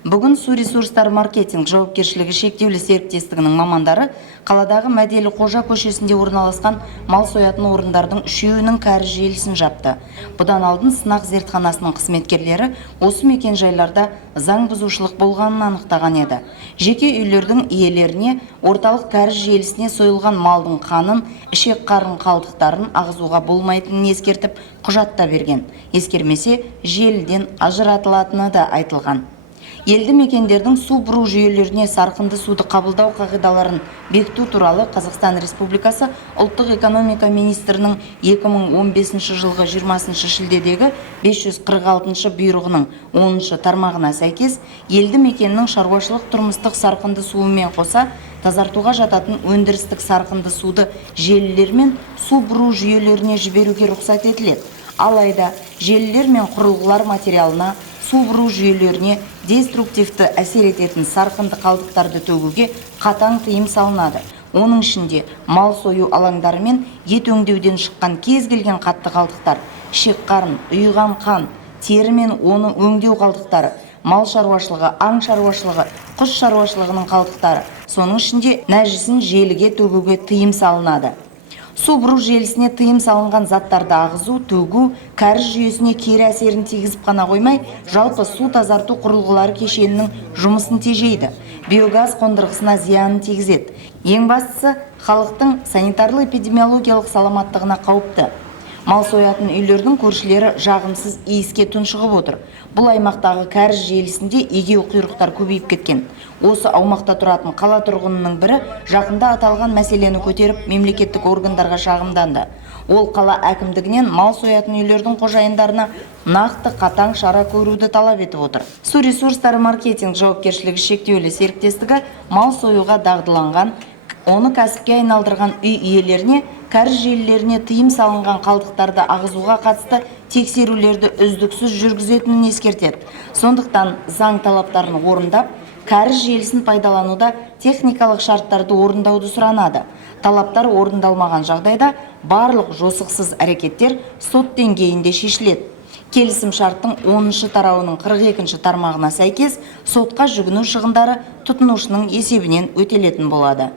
Бүгін су ресурстары маркетинг жауапкершілігі шектеулі серіктестігінің мамандары қаладағы Мәделі Қожа көшесінде орналасқан мал соятын орындардың үшеуінің кәріз желісін жапты. Бұдан алдын сынақ зертханасының қызметкерлері осы мекенжайларда заң бұзушылық болғанын анықтаған еді. Жеке үйлердің иелеріне орталық кәріз желісіне сойылған малдың қанын, ішек қарын қалдықтарын ағызуға болмайтынын ескертіп құжатта берген. Ескермесе желіден ажыратылатыны да айтылған. Елді мекендердің су бұру жүйелеріне сарқынды суды қабылдау қағидаларын бекіту туралы Қазақстан Республикасы ұлттық экономика министрінің 2015 жылғы 20 шілдедегі 546 бұйрығының 10 тармағына сәйкес елді мекеннің шаруашылық тұрмыстық сарқынды суымен қоса тазартуға жататын өндірістік сарқынды суды желілер мен су бұру жүйелеріне жіберуге рұқсат етіледі. Алайда желілер мен құрылғылар материалына, су бұру жүйелеріне деструктивті әсер ететін сарқынды қалдықтарды төгуге қатаң тыйым салынады. Оның ішінде мал сою алаңдары мен ет өңдеуден шыққан кез келген қатты қалдықтар, ішек қарын, ұйыған қан, тері мен оны өңдеу қалдықтары, мал шаруашылығы, аң шаруашылығы, құс шаруашылығының қалдықтары, соның ішінде нәжісін желіге төгуге тыйым салынады. Су бұру желісіне тыйым салынған заттарды ағызу, төгу, кәріз жүйесіне кері әсерін тигізіп қана қоймай, жалпы су тазарту құрылғылары кешенінің жұмысын тежейді. Биогаз қондырғысына зиянын тигізеді. Ең бастысы, халықтың санитарлы-эпидемиологиялық саламаттығына қауіпті. Мал соятын үйлердің көршілері жағымсыз иіске тұншығып отыр. Бұл аймақтағы кәріз желісінде егеу құйрықтар көбейіп кеткен. Осы аумақта тұратын қала тұрғынының бірі жақында аталған мәселені көтеріп мемлекеттік органдарға шағымданды. Ол қала әкімдігінен мал соятын үйлердің қожайындарына нақты қатаң шара көруді талап етіп отыр. Су ресурстары маркетинг жауапкершілігі шектеулі серіктестігі мал союға дағдыланған, оны кәсіпке айналдырған үй иелеріне кәріз желілеріне тыйым салынған қалдықтарды ағызуға қатысты тексерулерді үздіксіз жүргізетінін ескертеді. Сондықтан заң талаптарын орындап, кәріз желісін пайдалануда техникалық шарттарды орындауды сұранады. Талаптар орындалмаған жағдайда барлық жосықсыз әрекеттер сот деңгейінде шешіледі. Келісім шарттың 10 тарауының 42 тармағына сәйкес сотқа жүгіну шығындары тұтынушының есебінен өтелетін болады.